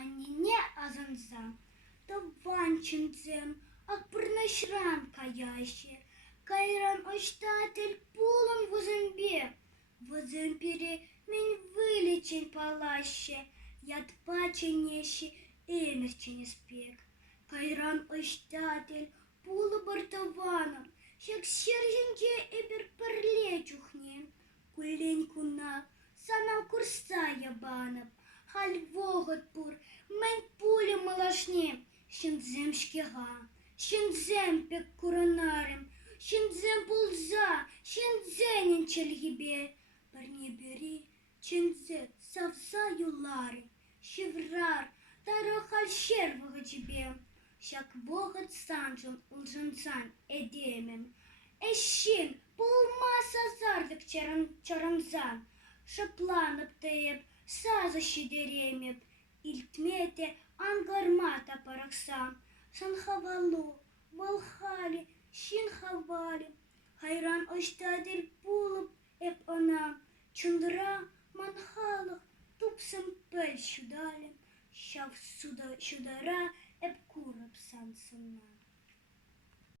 Аннине азанзам, таванчынзем, акпырнашран каяще, кайран оштатель пулын возымбе мен вылечен палаще, ятпаченеши эмерченеспек. Кайран оштатель пулы бартаваном, шексерженже эбер парле чухне, кулень кунак, санал курса ябанып, хальвогот пур, мен пуле малашне, щензем шкега, щензем пек куранарем, щензем пулза, щензенен чельгибе, парне бери, чензе савса юларе, шеврар, тарахаль шервага тебе, шак богат санжын улжынсан эдемем, эшин пулма сазарлык чарамзан, шапланып тыеп, сазы шидеремеп, илтмете ангармата параксам, санхавалу, валхали, шин хавали, хайран оштадель пулып эп онам, чундыра манхалых тупсым пель шудалем, шав шудара эп курып сансынам.